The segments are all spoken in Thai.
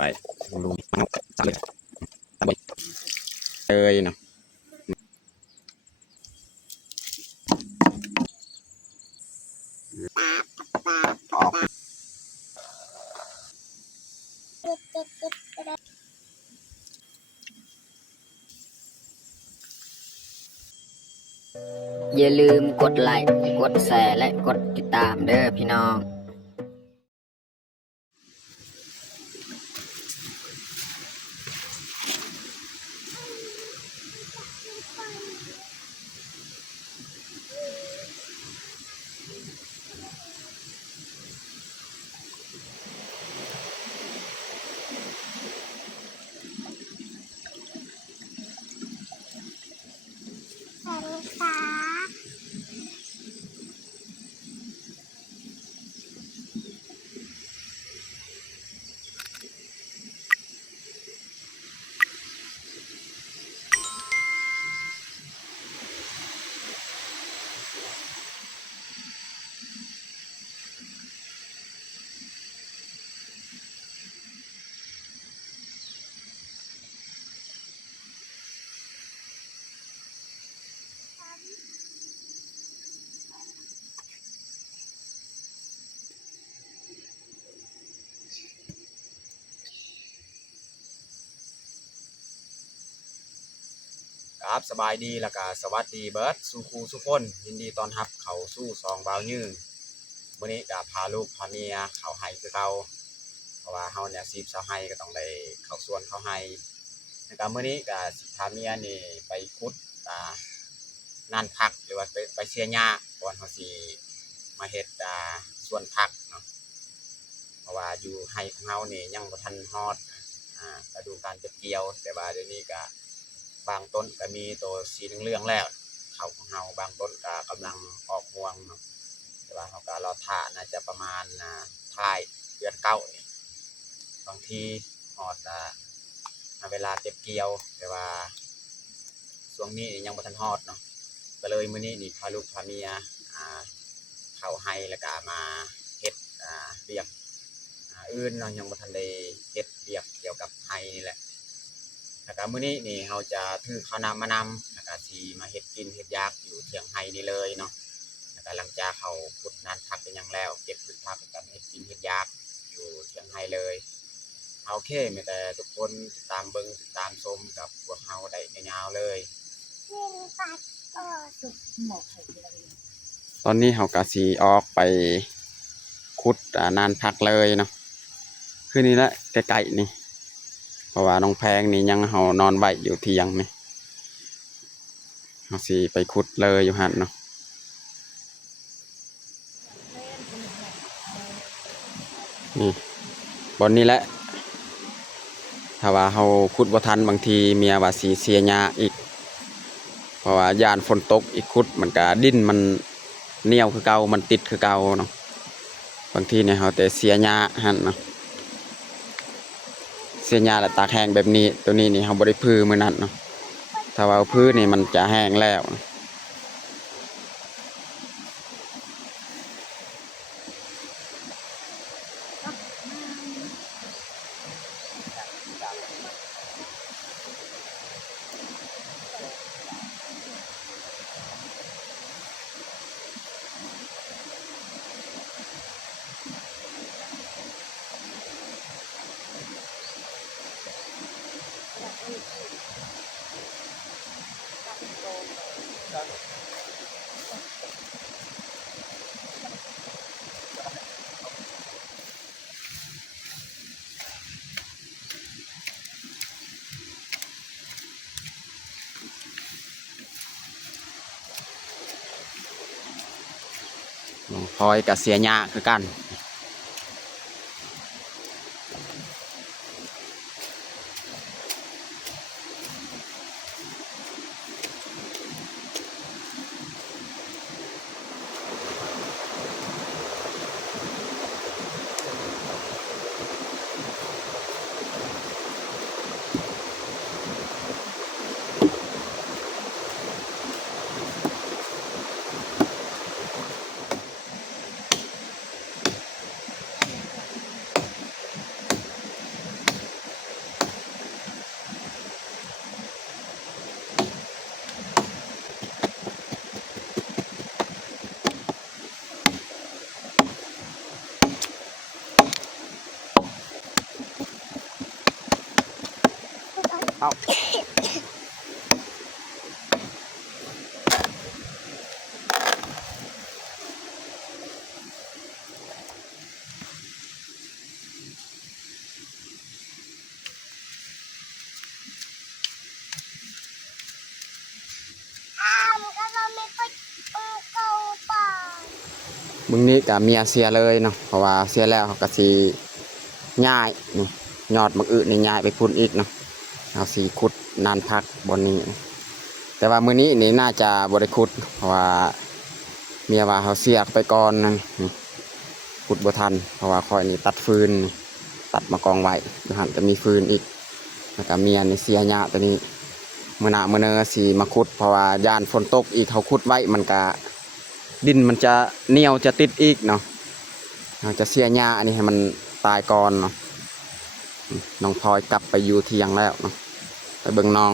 ไว้ลุงมันจับเลยเลยเนาะออกอย่าลืมกดไลค์กดแชร์และกดติดตามเด้อพี่น้องครับสบายดีแล้วก็สวัสดีเบิร์ดสู่ครูสุคนยินดีต้อนรับเขาสู้ซองบาวยืนวันนี้ก็พาลูกพาเมียเขาไห้คือเขาเพราะว่าเฮาเนี่ยซีบเสาไห้ก็ต้องได้เขาส่วนเขาไห้นะครับมื้อนี้ก็สิพาเมียนี่ไปขุดนั่นพักหรือว่าไปเสียหญ้าก่อนเฮาสิมาเฮ็ดสวนผักเนาะเพราะว่าอยู่ไห้ของเฮานี่ยังบ่ทันฮอดฤดูกาลเก็บเกี่ยวแต่ว่าเดี๋ยวนี้ก็บางต้นก็มีตัวสีเหลืองๆแล้วเขาของเฮาบางต้นก็กำลังออกรวงเนาะแต่ว่าเฮาก็รอท่าน่าจะประมาณท้ายเดือนเก้านี่บางทีฮอดเวลาเก็บเกี่ยวแต่ว่าช่วงนี้ยังบ่ทันฮอดเนาะก็เลยมื้อนี้นี่พาลูกพาเมียเข้าไห้แล้วก็มาเฮ็ดเวียกอื่นเนาะยังบ่ทันได้เฮ็ดเวียกเกี่ยวกับไห้นี่แหละแล้วก็มื้อนี้นี่เราจะถือข้าวน้ำมานำแล้วก็สิมาเฮ็ดกินเฮ็ดยากอยู่เถียงไห้นี่เลยเนาะแล้วก็หลังจากเขาขุดนานพักเป็นยังแล้วเก็บพืชผักกันเฮ็ดกินเฮ็ดยากอยู่เถียงไห้เลยโอเคมีแต่ทุกคนติดตามเบิ่งติดตามชมกับพวกเราได้ยาวๆเลยตอนนี้เราก็สิออกไปขุดนานพักเลยเนาะคือนี่แหละใกล้ๆนี่เพราะว่าน้องแพงนี่ยังเฮานอนไว้อยู่เที่ยงนี่เฮาสิไปขุดเลยอยู่หั่นเนาะนี่บนนี้แหละถ้าว่าเฮาขุดบ่ทันบางทีเมียว่าสิเสียหญ้าอีกเพราะว่าย่านฝนตกอีกขุดมันก็ดินมันเหนียวคือเก่ามันติดคือเก่าเนาะบางทีเนี่ยเฮาแต่เสียหญ้าหั่นเนาะเสียหญ้าแล้วตากแห้งแบบนี้ตัวนี้นี่เฮาบ่ได้พื้มื้อนั้นเนาะถ้าว่าพื้นี่มันจะแห้งแล้วน้องพลอยก็เสียหญ้าคือกัน มึงนี้กับเมียเสียเลยเนาะเพราะว่าเสียแล้วเขาก็สิย้ายนี่ยอดมักอึนี่ย้ายไปพุ่นอีกเนาะเอาสีขุดนานพักบนนี้แต่ว่ามื้อนี้นี่น่าจะบ่ได้ขุดเพราะว่าเมียว่าเขาเสียไปก่อนนั่นนี่ขุดบ่ทันเพราะว่าค่อยนี่ตัดฟืนนี่ตัดมากองไว้อยู่หั่นจะมีฟืนอีกแล้วก็เมียนี่เสียหญ้าตัวนี้มื้อหน้ามื้อเนอสิมาขุดเพราะว่าย่านฝนตกอีกเขาขุดไว้มันก็ดินมันจะเหนียวจะติดอีกเนาะเราจะเสียหญ้าอันนี้ให้มันตายก่อนเนาะน้องพลอยกลับไปอยู่เที่ยงแล้วเนาะไปเบิ่งน้อง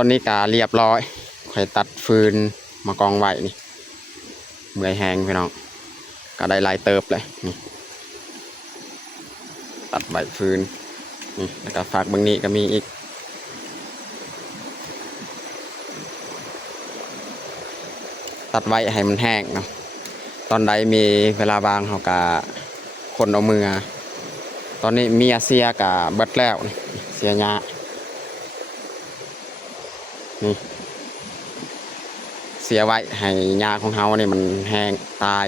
ตอนนี้ก็เรียบร้อยค่อยตัดฟืนมากองไว้นี่เมื่อยแห้งพี่น้องก็ได้หลายเติบเลยนี่ตัดใบฟืนนี่แล้วก็ฝากเบื้องนี้ก็มีอีกตัดไว้ให้มันแห้งเนาะตอนใดมีเวลาว่างเขาก็คนเอามือตอนนี้เมียเสียกับเบิดแล้วนี่เสียหญ้านี่เสียไว้ให้หญ้าของเขาเนี่ยมันแห้งตาย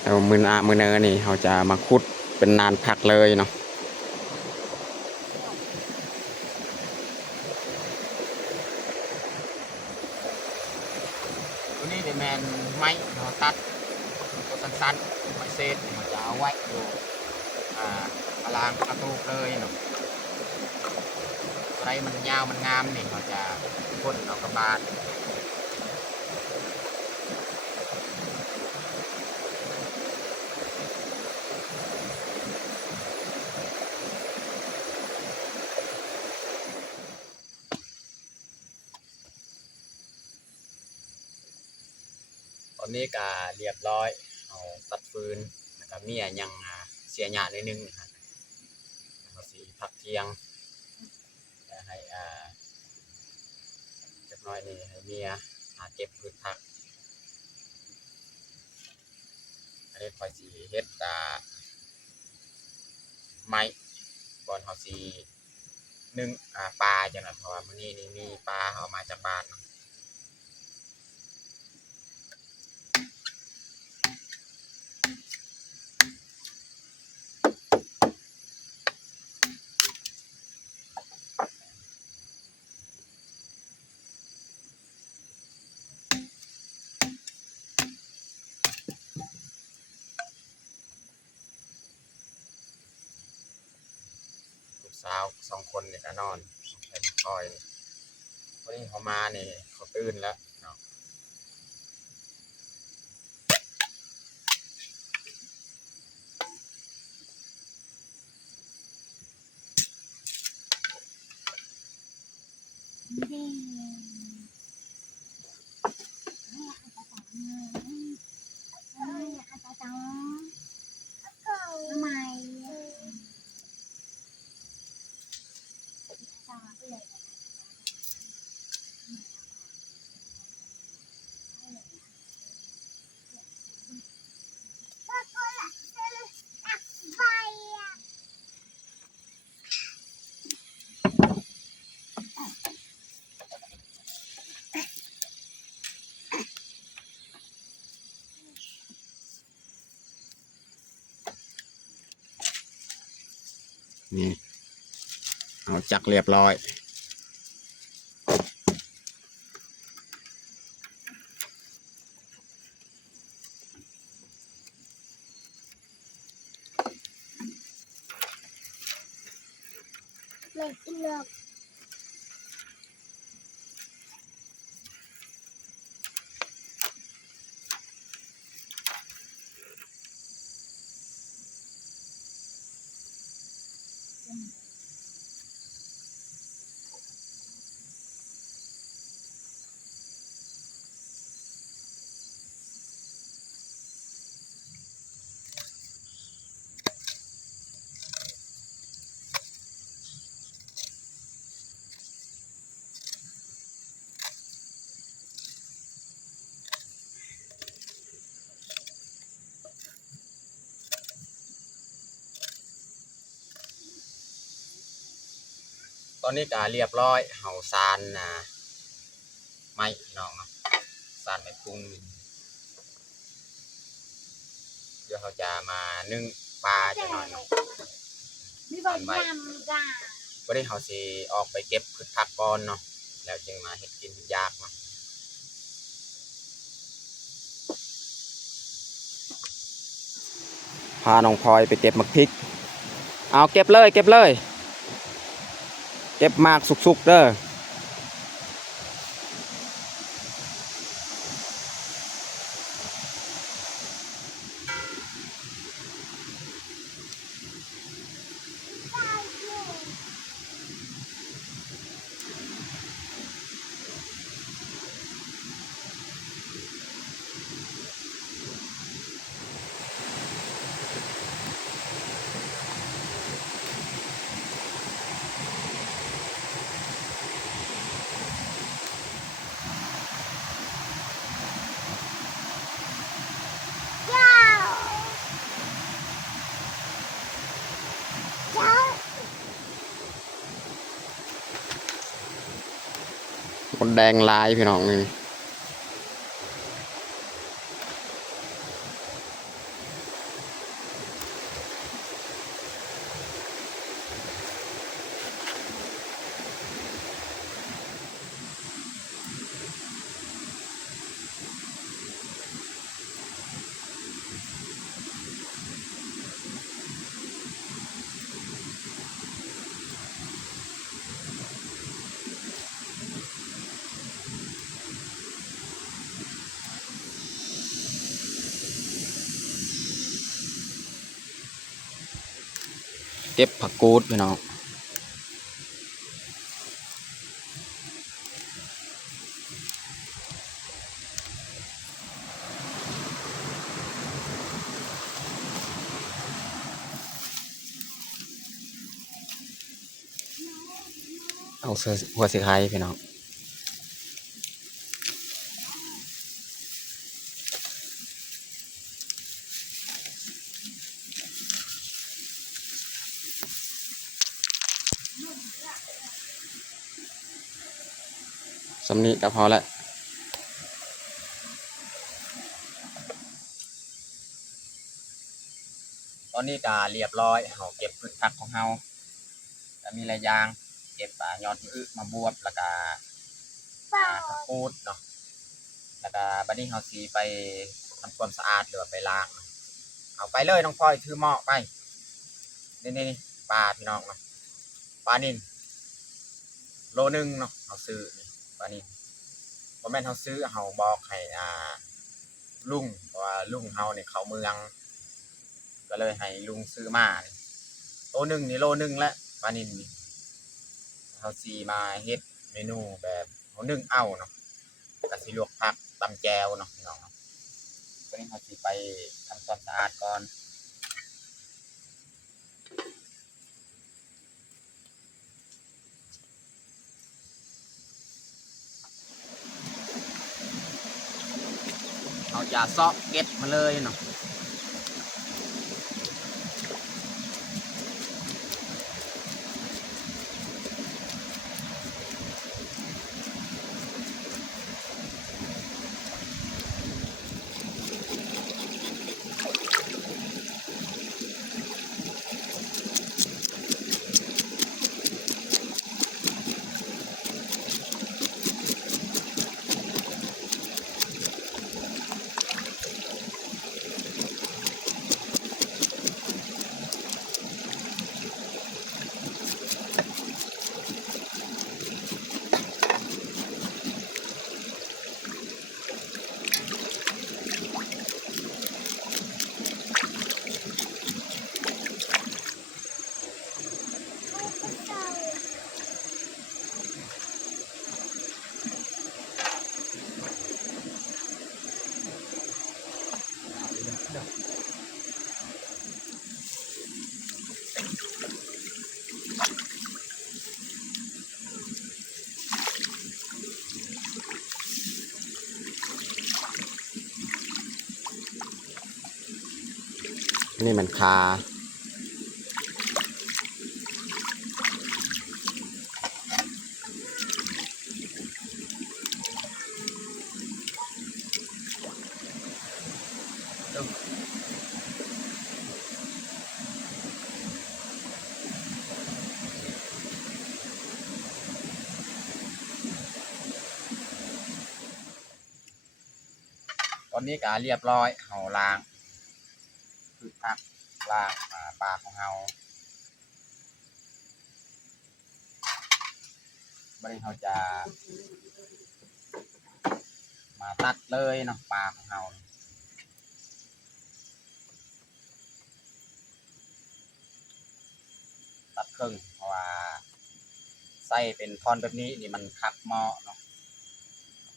แล้วมือมือเนอนี่เขาจะมาขุดเป็นนานพักเลยเนาะตัวนี้เดแมนไม้เราตัดตัวสั้นๆไม้เศษมันจะเอาไว้ดูกลางประตูเลยเนาะอะไรมันยาวมันงามนี่เขาจะพ่นเอากระบาดตอนนี้ก็เรียบร้อยเอาตัดฟืนนะครับเมียยังเสียหญ้านิดนึงนะครับเขาสีพักเที่ยงให้จักน้อยนี่ให้เมียเก็บพืชผักอันนี้คอยสีเฮ็ดไม้ก่อนเขาสีนึ่งปลาจังนะเพราะว่ามื้อนี้นี่มีปลาเอามาจากบ้าน สาว2คนเนี่ยก็นอนแผ่นคอยวันนี้เขามาเนี่ยเขาตื่นแล้วเนาะนี่เอาจักเรียบร้อยตอนนี้ก็เรียบร้อยเห่าซานไม่น้องเนาะซานไม่ปรุงเดี๋ยวเขาจะมานึ่งปลาจะหน่อยเนาะซานไว้วันนี้เขาสิออกไปเก็บพืชผักก่อนเนาะแล้วจึงมาเฮ็ดกินยากเนาะพาน้องพลอยไปเก็บมะพริกเอาเก็บเลยเก็บเลยเก็บมากสุกๆเด้อคนแดงลายพี่น้องนี่เก็บผักกูดพี่น้องเอาเสื้อหัวสีไข่พี่น้องสำนีก็พอแล้วตอนนี้ก็เรียบร้อยเขาเก็บพืชผักของเราจะมีหลายอย่างเก็บยอดอึมาบวบแล้วก็ผักกูดเนาะแล้วก็บัดนี้เขาสีไปทำความสะอาดหรือว่าไปล้างเอาไปเลยน้องพลอยถือหม้อไปนี่ปลาพี่น้องเนาะ ลานิลโลนึงเนาะเอาซื้อนี่ปลานิลบ่แม่นเฮาซื้อเฮาบอกให้ลุงเพราะว่าลุงเฮานี่เขาเมืองก็เลยให้ลุงซื้อมานี่โลนึงนี่โลนึงแล้วปลานิลนี่เฮาสิมาเฮ็ดเมนูแบบเฮานึ่งเอาเนาะก็สิลวกผักตำแจวเนาะพี่น้องเนาะวันนี้เฮาสิไปทำความสะอาดก่อนเอายาซอกเก็ตมาเลยเนาะนี่มันคาตอนนี้ก็เรียบร้อยเฮาล้างคือผักล้างปลาของเฮาบัดนี้เฮาจะมาตัดเลยเนาะปลาของเฮาตัดครึ่งเพราะว่าไส้เป็นท่อนแบบนี้นี่มันคับหม้อเนาะ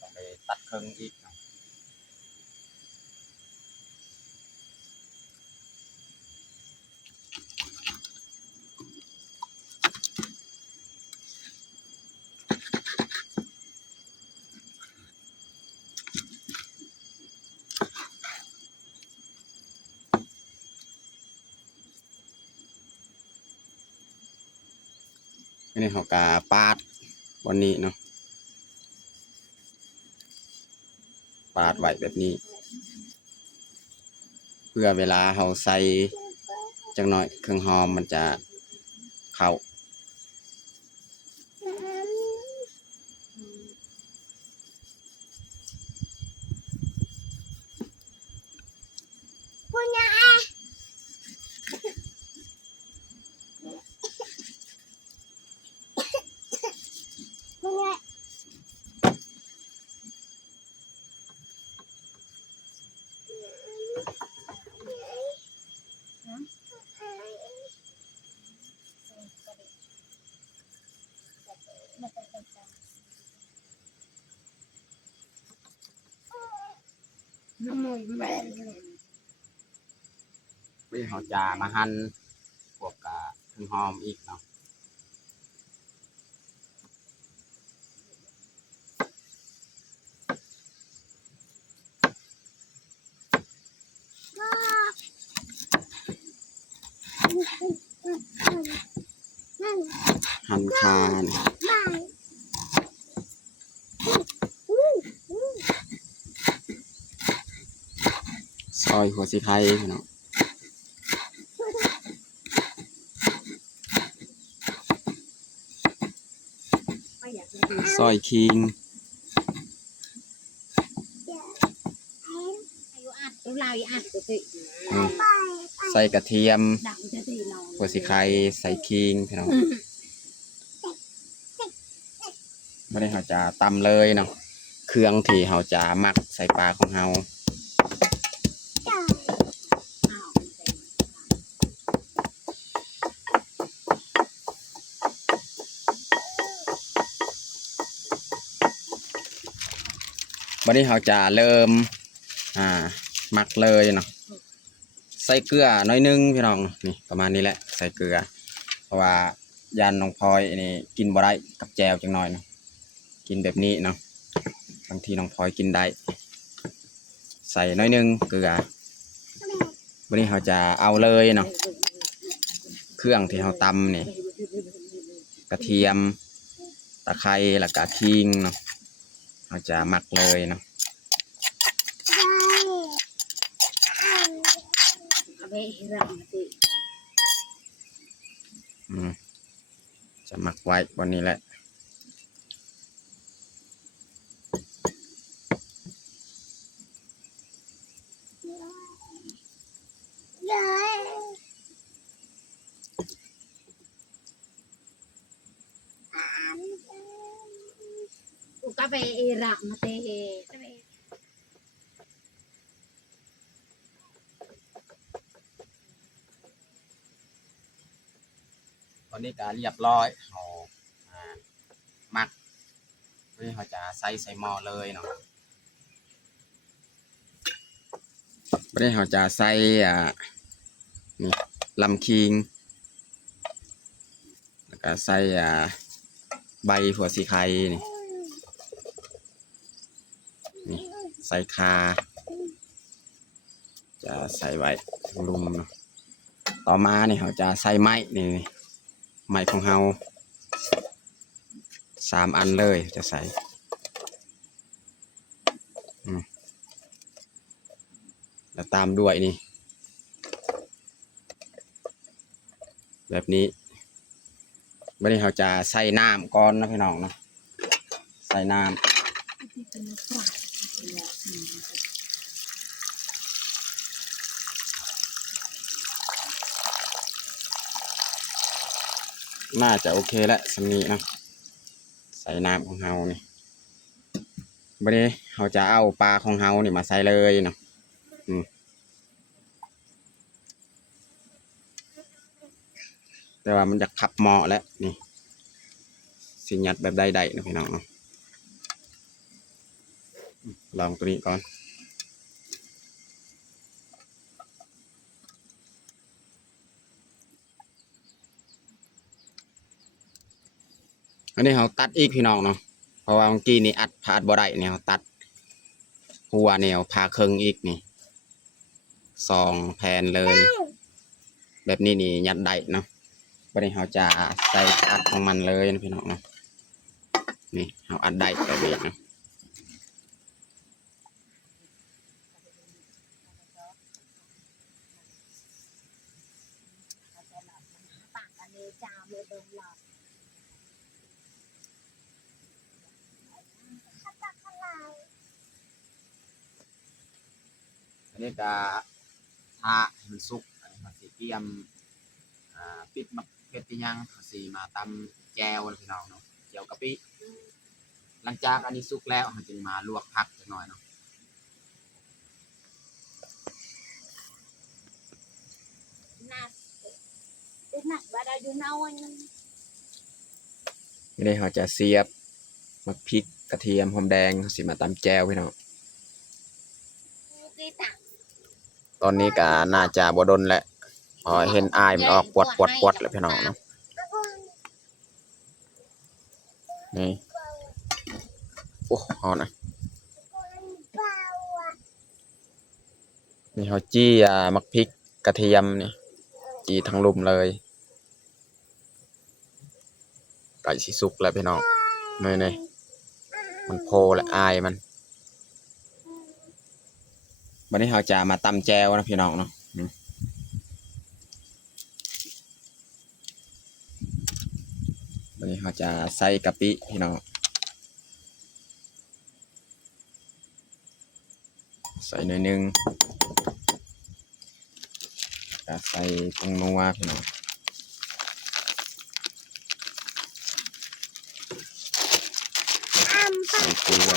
ต้องไปตัดครึ่งอีกเนาะอันนี้เขากาปาดวันนี้เนาะปาดไว้แบบนี้เพื่อเวลาเขาใส่จังหน่อยเครื่องหอมมันจะเข้าพี่เขาจะมาหั่นพวกเครื่องหอมอีกเนาะหั่นคานซอยหัวสีไข่เนาะซอยคิงใส่กระเทียมหัวสีไข่ใส่คิงพี่น้อง ไม่ได้เราจะตำเลยเนาะเครื่องที่เราจะหมักใส่ปลาของเราวันนี้เราจะเริ่มหมักเลยเนาะใส่เกลือน้อยนึงพี่น้องนี่ประมาณนี้แหละใส่เกลือเพราะว่ายานน้องพลอยนี่กินบ่ได้กับแจวจังหน่อยเนาะกินแบบนี้เนาะบางทีน้องพลอยกินได้ใส่น้อยนึงเกลือวันนี้เราจะเอาเลยเนาะเครื่องที่เราตำนี่กระเทียมตะไคร้แล้วก็ขิงเนาะเราจะหมักเลยเนาะจะหมักไว้วันนี้แหละก็ไปอิรักมาเตะตอนนี้ก็เรียบร้อยเราหมักวันนี้เราจะใส่หม้อเลยเนาะวันนี้เราจะใส่นี่ลำคิงแล้วก็ใส่ใบหัวสีไข่นี่ใส่คาจะใส่ไว้ลุมเนาะต่อมาเนี่ยเราจะใส่ไม้นี่ไม้ของเรา3 อันเลยจะใส่แล้วตามด้วยนี่แบบนี้วันนี้เราจะใส่น้ำก่อนนะพี่น้องเนาะใส่น้ำน่าจะโอเคแล้วสำนีนะใส่น้ำของเรานี่วันนี้เราจะเอาปลาของเรานี่มาใส่เลยเนาะแต่ว่ามันจะขับเหมาะแล้วนี่สิยัดแบบใดๆนะพี่น้องเนาะลองตัวนี้ก่อนอันนี้เราตัดอีกพี่น้องเนาะเพราะว่าเมื่อกี้นี่อัดพาดบ่ได้เนี่ยเราตัดหัวแนวพาเครื่องอีกนี่2 แผ่นเลย แบบนี้นี่ยัดได้เนาะวันนี้เราจะใส่อัดของมันเลยนะพี่น้องเนาะนี่เราอัดได้แบบนี้เนาะอันนี้จะทาให้มันสุกอันนี้มาสีเตรียมปิดมะเขือเทศยังสีมาตำแจวนะพี่น้องเนาะแจวกะปิหลังจากอันนี้สุกแล้วเราจึงมาลวกผักจักหน่อยเนาะไม่ได้เขาจะเสียบมะพริกกระเทียมหอมแดงสีมาตำแจวพี่น้องตอนนี้ก็น่าจะบดนแหละพอเห็นอายมันออกปวดแล้วพี่น้องเนาะนี่โอ้เอานะนี่เขาจี้มะพริกกระเทียมนี่จี้ทั้งลุมเลยไก่สีสุกแล้วพี่น้องนี่มันโพและอายมันวันนี้เราจะมาตำแจวนะพี่น้องเนาะวันนี้เราจะใส่กะปิพี่น้องใส่หน่อยนึงจะใส่ผงนัวพี่น้อง เกลือ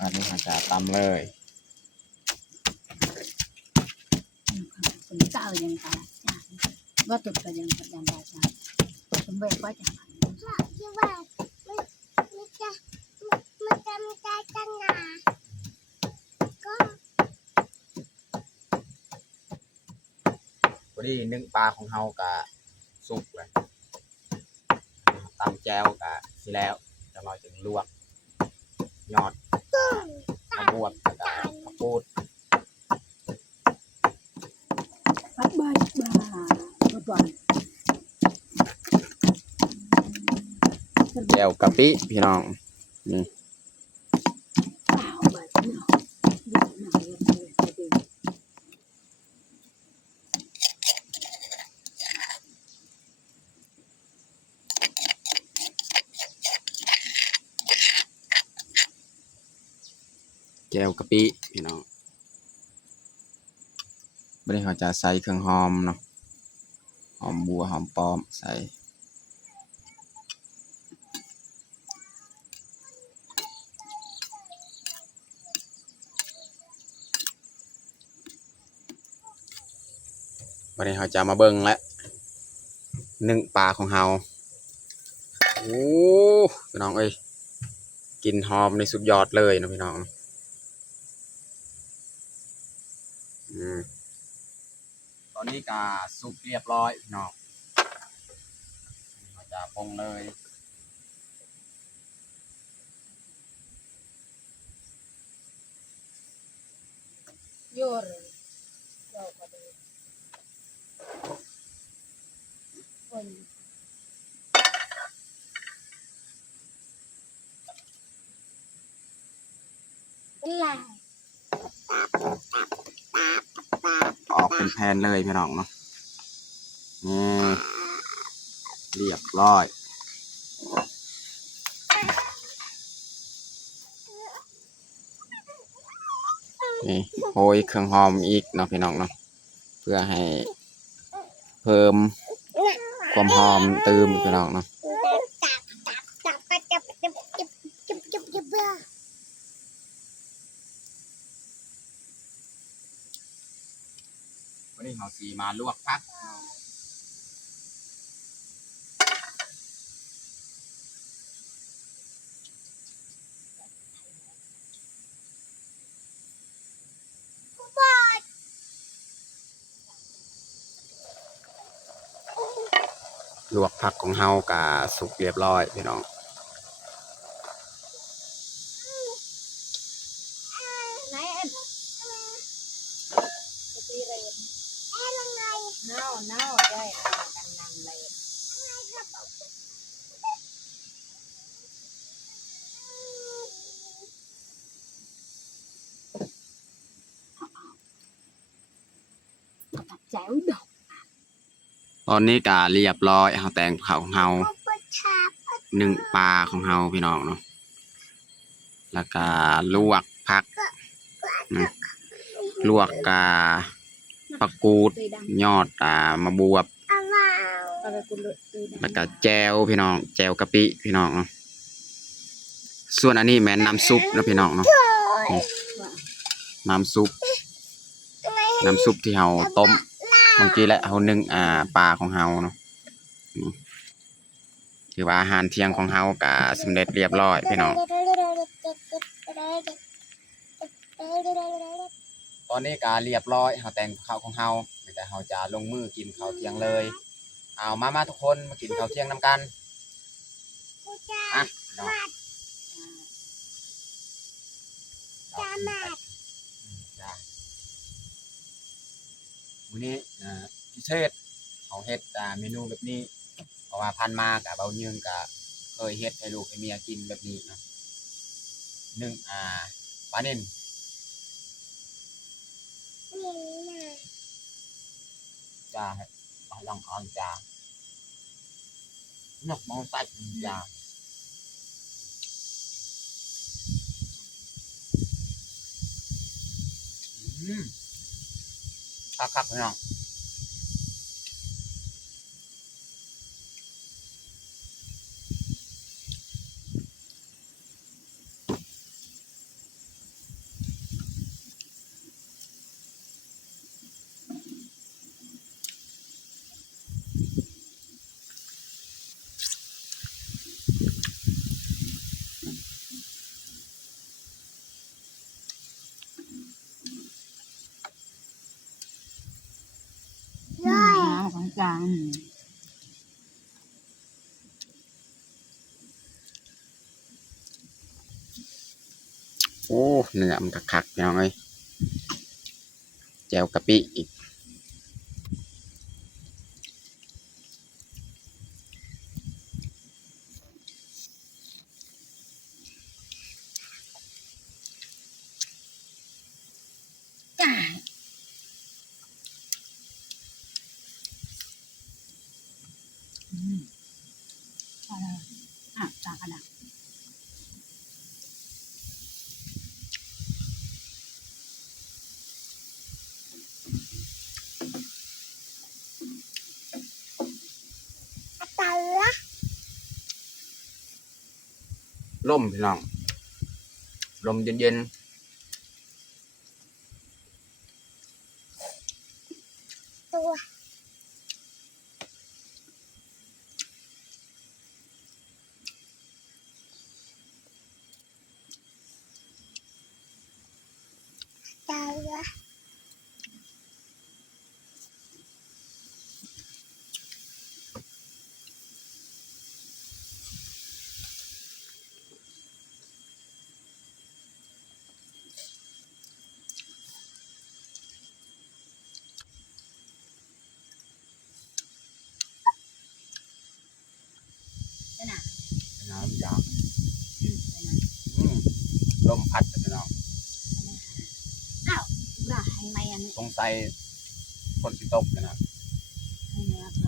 อันนี้เราจะตำเลย ผมจะเอายังไงว่าตุกไปยังกับยังไงจ้ะผมเบิกว่าจะพอดีนึ่งปลาของเฮากะสุกเลยตำแจวกะสิแล้วจะเราจึงลวกยอดมะบวบแล้วก็ข้าวโพด พัดใบบ้าก่อน แจวกะปิพี่น้องนี่ เอาใบเนาะดูหน่อยดู แจวกะปิพี่น้องไม่ได้เขาจะใส่เครื่องหอมเนาะหอมบัวหอมปลอมใส่วันนี้เขาจะมาเบิ่งแล้วนึ่งปลาของเฮาโอ้พี่น้องเอ้ยกลิ่นหอมในสุดยอดเลยนะพี่น้องตอนนี้กาสุกเรียบร้อยพี่น้องเราจะปรุงเลย โยนเราก็ดูคนเป็นไร ออกเป็นแผ่นเลยพี่น้องเนาะนี่เรียบร้อยนี่โรยเครื่องหอมอีกเนาะพี่น้องเนาะเพื่อให้เพิ่มความหอมตื่มพี่น้องเนาะวันนี้เราสีมาลวกพักลวกผักของเฮากะสุกเรียบร้อยพี่น้อง ไหนเอ็นจะตีเรนเน่าได้กันนำเลยแจ๋วดอก ตอนนี้กะเรียบร้อยเฮาแต่งข้าวของเฮาหนึ่งปลาของเฮาพี่น้องเนาะแล้วก็ลวกผักนะลวกกะผักกูดยอดมะบวบแล้วก็แจวพี่น้องแจวกะปิพี่น้องเนาะส่วนอันนี้แม่นน้ำซุปนะพี่น้องเนาะนี่น้ำซุปที่เฮาต้มเมื่อกี้แหละเฮานึ่งปลาของเฮาเนาะนี่ถือว่าอาหารเที่ยงของเฮากะสำเร็จเรียบร้อยพี่น้องตอนนี้กะเรียบร้อยเฮาแต่งข้าวของเฮาแต่เฮาจะลงมือกินข้าวเที่ยงเลยเอามาทุกคนมากินข้าวเที่ยงนำกันอ่ะเนาะจ้ามื้อนี้พิเศษเขาเฮ็ดเมนูแบบนี้เพราะว่าพันมากะเบาเยืองกะเคยเฮ็ดให้ลูกให้เมียกินแบบนี้เนาะนึ่งปลาเน่นจ้าเอาลองอ่อนจ้านกมองใส่จ้าคักพี่น้อง กัน โอ้เนื้อมันคักๆพี่น้องเอ้ยแจ่วกะปิอีก จ้าอะไรต่างกันอ่ะล่มพี่น้องลมเย็นจ้าน่ะ ๆน้ำยาง จ้าน่ะ ลมพัดพี่น้อง อ้าวว่าให้ไม่อันนี้ สงสัยฝนสิตกนะ ให้ไม่รับใจ